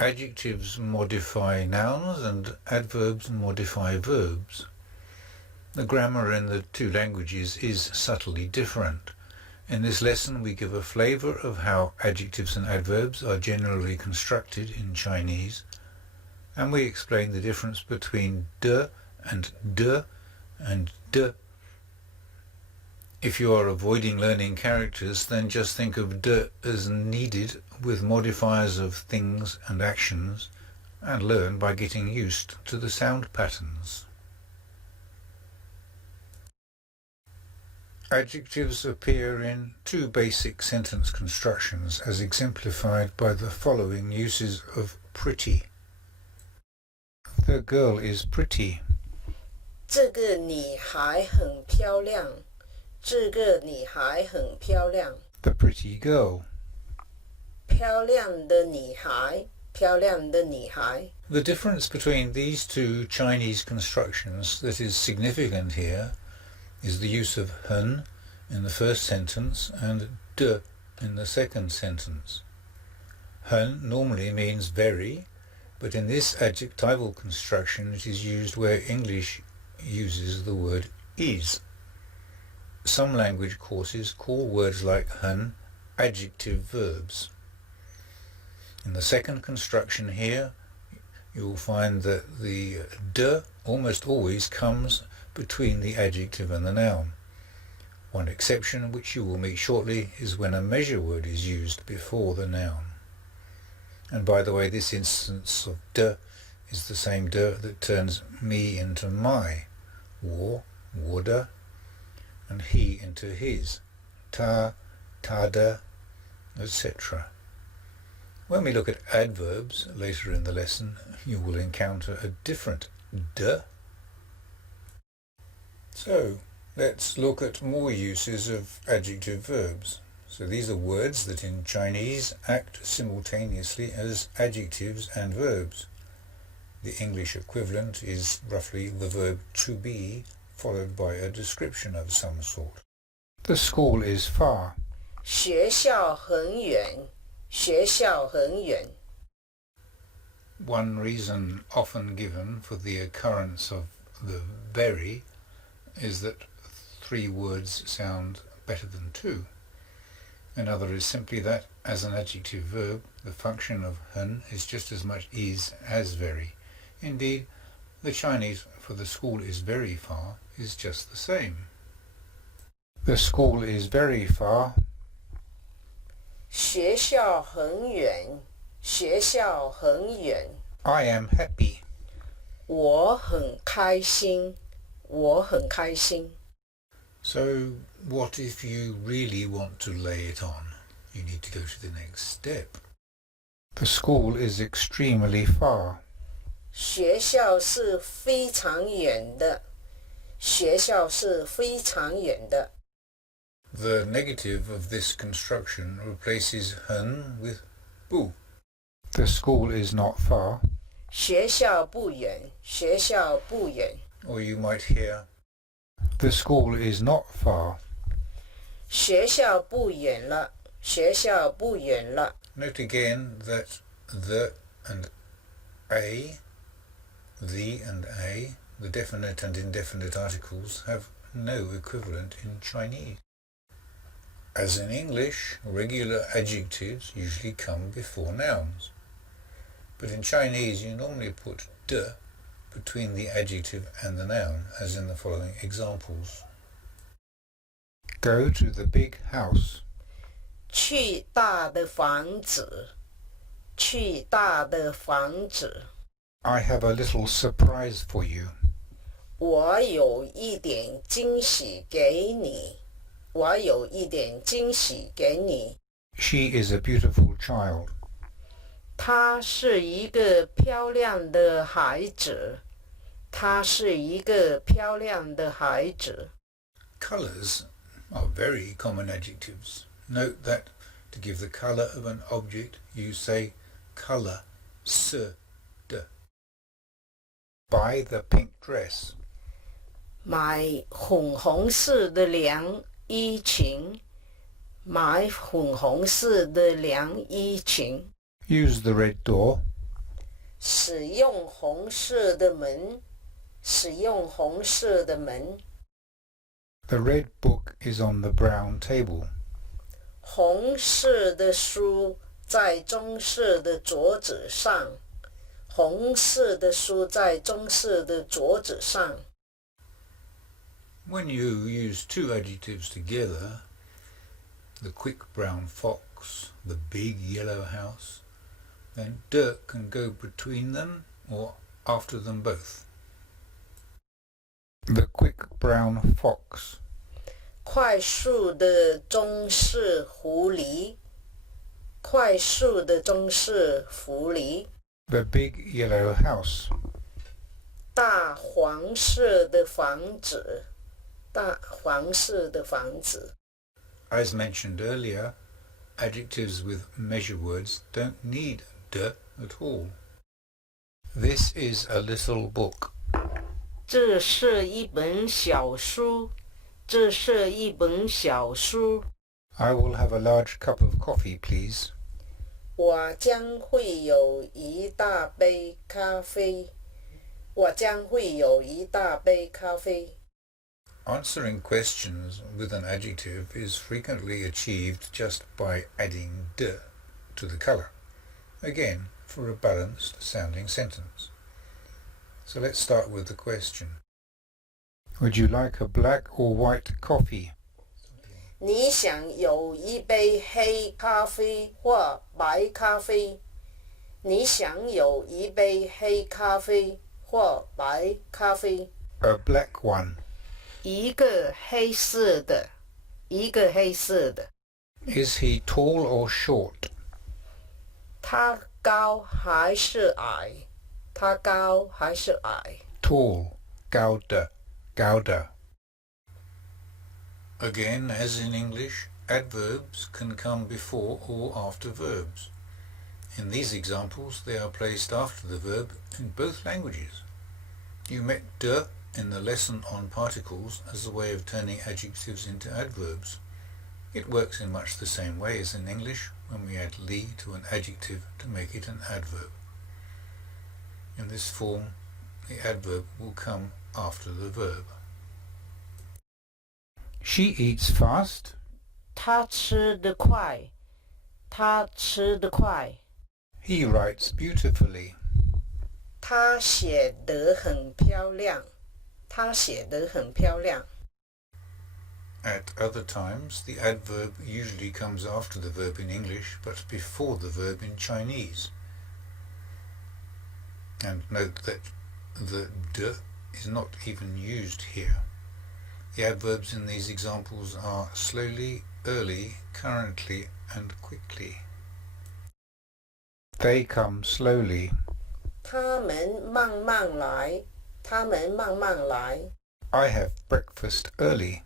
Adjectives modify nouns and adverbs modify verbs. The grammar in the two languages is subtly different. In this lesson we give a flavour of how adjectives and adverbs are generally constructed in Chinese, and we explain the difference between de and de and de. If you are avoiding learning characters, then just think of de as needed with modifiers of things and actions, and learn by getting used to the sound patterns. Adjectives appear in two basic sentence constructions as exemplified by the following uses of pretty. The girl is pretty. 这个女孩很漂亮。这个女孩很漂亮。 The pretty girl. 漂亮的女孩，漂亮的女孩。 The difference between these two Chinese constructions that is significant here is the use of hun in the first sentence and de in the second sentence. Hun normally means very, but in this adjectival construction it is used where English uses the word is. Some language courses call words like hun adjective verbs. In the second construction here, you will find that the de almost always comes between the adjective and the noun. One exception, which you will meet shortly, is when a measure word is used before the noun. And by the way, this instance of de is the same de that turns me into my, 我, 我的, and he into his, 他, 他的, etc. When we look at adverbs later in the lesson, you will encounter a different de. So, let's look at more uses of adjective verbs. So these are words that in Chinese act simultaneously as adjectives and verbs. The English equivalent is roughly the verb to be, followed by a description of some sort. The school is far. 学校很远，学校很远。 One reason often given for the occurrence of the very is that three words sound better than two. Another is simply that, as an adjective verb, the function of hun is just as much is as very. Indeed, the Chinese for the school is very far is just the same. The school is very far. 学校很远，学校很远。 I am happy. 我很开心，我很开心。 So, what if you really want to lay it on? You need to go to the next step. The school is extremely far. 学校是非常远的，学校是非常远的。 The negative of this construction replaces hun with bu. The school is not far. 学校不远，学校不远。 Or you might hear, the school is not far. 学校不远了，学校不远了。 Note again that the and a, the and a, the definite and indefinite articles, have no equivalent in Chinese. As in English, regular adjectives usually come before nouns. But in Chinese you normally put de between the adjective and the noun, as in the following examples. Go to the big house. 去大的房子，去大的房子。 I have a little surprise for you. 我有一点惊喜给你，我有一点惊喜给你。 She is a beautiful child. 她是一个漂亮的孩子，她是一个漂亮的孩子。 Colours are very common adjectives. Note that to give the colour of an object you say colour, 色的. Buy the pink dress. 买粉红色的连衣裙，买粉红色的连衣裙。 Use the red door. 使用红色的门，使用红色的门。The red book is on the brown table. 红色的书在棕色的桌子上，红色的书在棕色的桌子上。When you use two adjectives together, the quick brown fox, the big yellow house, then de can go between them or after them both. The quick brown fox. 快速的棕色狐狸，快速的棕色狐狸。The big yellow house. 大黄色的房子，大黄色的房子。As mentioned earlier, adjectives with measure words don't need de at all. This is a little book. 这是一本小书，这是一本小书。I will have a large cup of coffee, please. 我将会有一大杯咖啡。我将会有一大杯咖啡。Answering questions with an adjective is frequently achieved just by adding de to the colour, again for a balanced sounding sentence. So let's start with the question. Would you like a black or white coffee? 你想有一杯黑咖啡或白咖啡？你想有一杯黑咖啡或白咖啡？ A black one. 一个黑色的，一个黑色的。Is he tall or short? 他高还是矮？他高还是矮？ Tall. 高的. 高的. Again, as in English, adverbs can come before or after verbs. In these examples, they are placed after the verb in both languages. You met de in the lesson on particles as a way of turning adjectives into adverbs. It works in much the same way as in English when we add li to an adjective to make it an adverb. In this form, the adverb will come after the verb. She eats fast. 他吃得快，他吃得快。He writes beautifully. 他写得很漂亮，他写得很漂亮。At other times, the adverb usually comes after the verb in English, but before the verb in Chinese. And note that the de is not even used here. The adverbs in these examples are slowly, early, currently, and quickly. They come slowly. 他们慢慢来，他们慢慢来。I have breakfast early.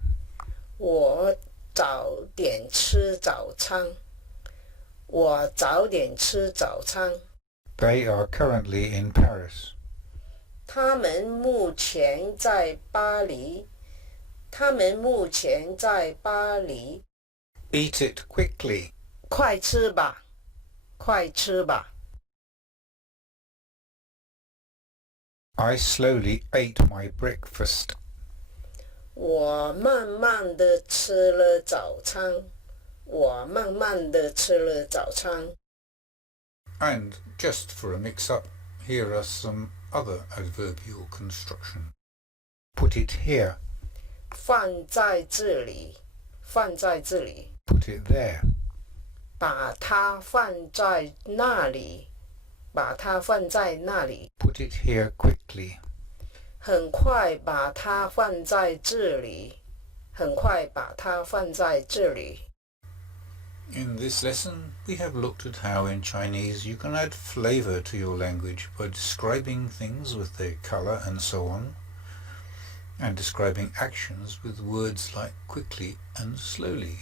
我早点吃早餐。我早点吃早餐。They are currently in Paris. 他们目前在巴黎。他们目前在巴黎。Eat it quickly. 快吃吧，快吃吧。I slowly ate my breakfast. 我慢慢地吃了早餐。我慢慢地吃了早餐。And just for a mix-up, here are some other adverbial construction. Put it here. 放在这里，放在这里。Put it there. 把它放在那里，把它放在那里。Put it here quickly. 很快把它放在这里，很快把它放在这里。In this lesson, we have looked at how in Chinese you can add flavour to your language by describing things with their colour and so on, and describing actions with words like quickly and slowly.